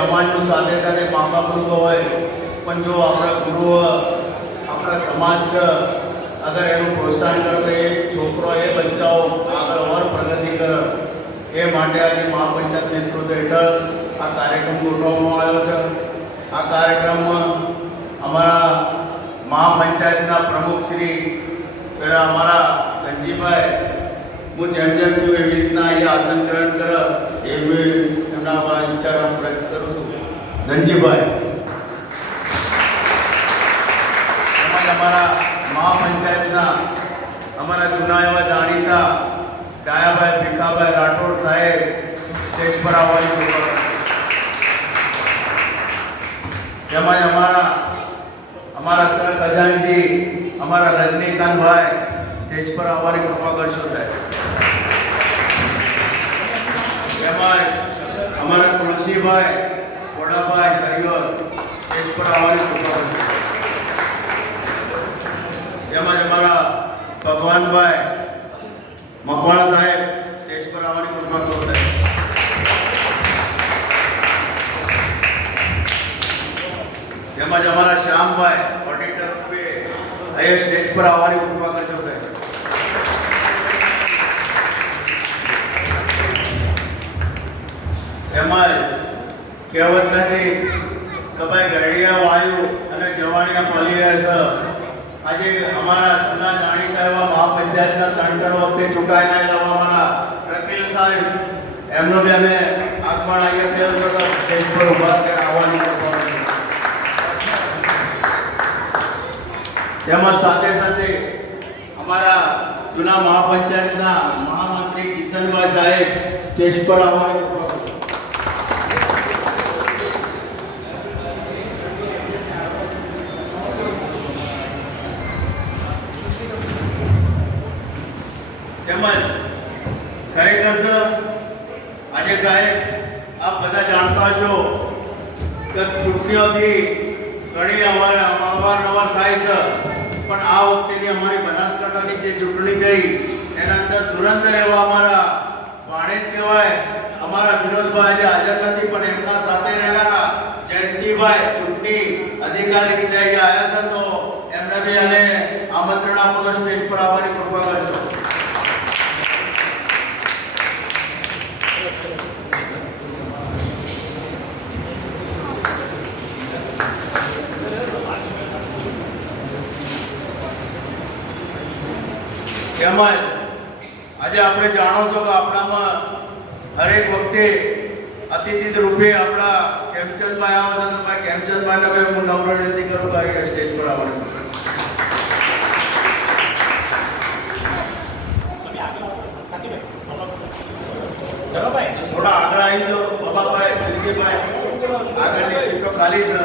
સમાજનું સાથે સાથે મા બાપનું તો હોય, પણ જો આપણા ગુરુઓ આપણા સમાજ અગર એનું પ્રોત્સાહન કરે તો એ છોકરો એ બચ્ચાઓ આગળ ઓર પ્રગતિ કરે, એ માટે આજે મહાપંચાયત નેતૃત્વ હેઠળ આ કાર્યક્રમ ગોઠવવામાં આવ્યો છે. આ કાર્યક્રમમાં અમારા મહાપંચાયતના પ્રમુખ શ્રી પેલા અમારા ગંજીભાઈ, હું જેમ જેમ કહ્યું એવી રીતના અહીંયા આસન ગ્રહણ કરે એવી એમના વિચાર વ્યક્ત કરું છું. ગંજીભાઈ તેમજ અમારા મહાપંચાયતના અમારા જૂના એવા જાણીતા ડાયાભાઈ ભીખાભાઈ રાઠોડ સાહેબ સ્ટેજ પર આવવાની તેમજ અમારા સર ખજાનજી અમારા રજનીકાંતભાઈ સ્ટેજ પર આવવાની કૃપા કરશો સાહેબ. તેમજ અમારા તુલસીભાઈ વડાભાઈ હરિયર સ્ટેજ પર આવવાની કૃપા કરશો. તેમજ અમારા ભગવાનભાઈ મકવાણા સાહેબ સ્ટેજ પર આવવાની કૃપા કરશો સાહેબ. તેમજ અમારા શ્યામભાઈ ઓડિટર રૂપે અહીંયા સ્ટેજ પર આવવાની કૃપા કરજો સાહેબ. તેમજ કહેવત નથી કે ભાઈ ગળિયા વાયુ અને જવાનિયા પલી રહે છે. આજે અમારા જૂના જાણીતા એવા મહાપંચાયતના ત્રણ વખતે ચૂંટાઈને આવેલા અમારા રકીલ સાહેબ એમનો બી અમે આગમન અહીંયા થયેલું તો સ્ટેજ પર ઉભા આવવાની કૃપા કરજો. તેમજ સાથે સાથે અમારા જૂના મહાપંચાયતના મહામંત્રી કિશનભાઈ સાહેબ સ્ટેજ પર આવવાની કૃપા કરજો. તેમજ ખરેખર સર આજે સાહેબ આપ બધા જાણતા છો કે ચૂંટણીઓથી ઘણી અવારનવાર થાય છે, પણ આ વખતેની અમારી બનાસકાંઠાની જે ચૂંટણી થઈ એના અંદર ધુરંધર એવા અમારા વાણેજ કહેવાય અમારા વિનોદભાઈ આજે હાજર નથી, પણ એમના સાથે રહેલા જયંતિભાઈ ચૂંટણી અધિકારી રીતે આવ્યા છે, તો એમને બી અમે આમંત્રણ આપો તો સ્ટેજ પર આવવાની કૃપા કરજો. તેમજ આજે આપણે જાણો છો કે આપણામાં હરેક વખતે અતિથિ રૂપે આપણા કેમચંદભાઈ આવે છે, તો ભાઈ કેમચંદભાઈને હવે હું નમ્ર વિનંતી કરું કે અહીં સ્ટેજ પર આવવાનું. થોડા આગળ આવી તો બાબાભાઈ જલ્દીભાઈ આગળની સીટો ખાલી છે.